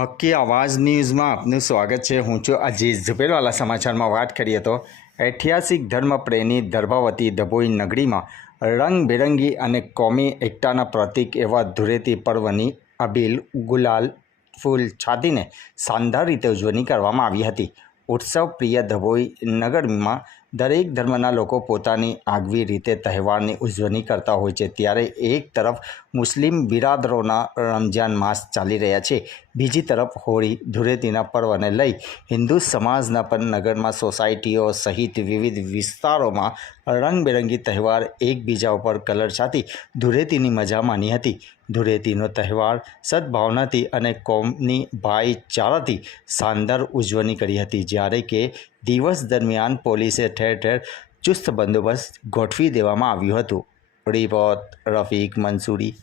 હક્કી આવાજ ન્યૂઝમાં આપનું સ્વાગત છે। હું છું અજીઝ। ઝુપેરવાલા સમાચારમાં વાત કરીએ તો ઐતિહાસિક ધર્મપ્રેમી દર્ભાવતી ડભોઈ નગરીમાં રંગબેરંગી અને કોમી એકતાના પ્રતીક એવા ધૂળેટી પર્વની અબીલ ગુલાલ ફૂલ છાતીને શાનદાર રીતે ઉજવણી કરવામાં આવી હતી। ઉત્સવ પ્રિય ડભોઈ નગરમાં દરેક ધર્મના લોકો પોતાની આગવી રીતે તહેવારની ઉજવણી કરતા હોય છે। ત્યારે એક તરફ મુસ્લિમ બિરાદરોના રમજાન માસ ચાલી રહ્યા છે, બીજી તરફ હોળી ધૂળેટીના પર્વને લઈ હિન્દુ સમાજના પણ નગરમાં સોસાયટીઓ સહિત વિવિધ વિસ્તારોમાં રંગબેરંગી તહેવાર એકબીજા ઉપર કલર છાંટી ધૂળેટીની મજા માણી હતી। ધૂળેટીનો તહેવાર સદભાવનાથી અને કોમની ભાઈચારાથી શાનદાર ઉજવણી કરી હતી, જ્યારે કે દિવસ દરમિયાન પોલીસે ઠેર ઠેર ચુસ્ત બંદોબસ્ત ગોઠવી દેવામાં આવ્યું હતું। રિપોર્ટ રફીક મંસૂરી।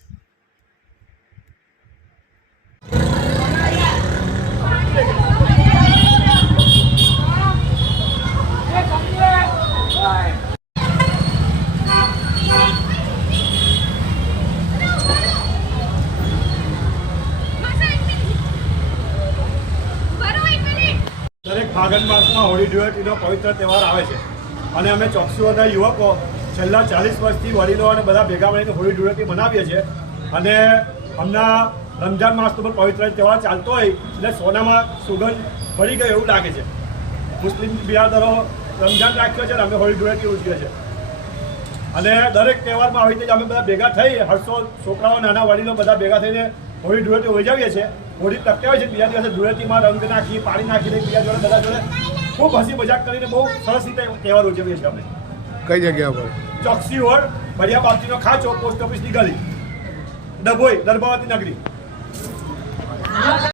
દરેક ફાગણ માસમાં હોળી ધૂળેટીનો પવિત્ર તહેવાર આવે છે અને અમે ચોકસીઓના યુવકો છેલ્લા 40 વર્ષથી વડીલો અને બધા ભેગા મળીને હોળી ધૂળેટી મનાવીએ છીએ। અને હમણાં રમજાન માસનો પણ પવિત્ર તહેવાર ચાલતો હોય એટલે સોનામાં સુગંધ ભળી ગઈ એવું લાગે છે। મુસ્લિમ બિરાદરો રમજાન રાખ્યો છે અને અમે હોળી ધૂળેટી ઉજવીએ છીએ અને દરેક તહેવારમાં આવી રીતે અમે બધા ભેગા થઈ હર્ષો છોકરાઓ નાના વડીલો બધા ભેગા થઈને હોળી ધૂળેટી ઉજવીએ છીએ। હોળી ટપકે હોય છે, બીજા દિવસે ધૂળેટીમાં રંગ નાખી પાણી નાખીને બીજા જોડે બધા જોડે ખૂબ હસી મજાક કરીને બહુ સરસ રીતે તહેવાર ઉજવીએ છીએ અમે। કઈ જગ્યા પર? ચોકસી રોડ, બળિયા બાપજીનો ખાંચો, પોસ્ટ ઓફિસની ગલી, ડભોઈ, દર્ભાવતી નગરી।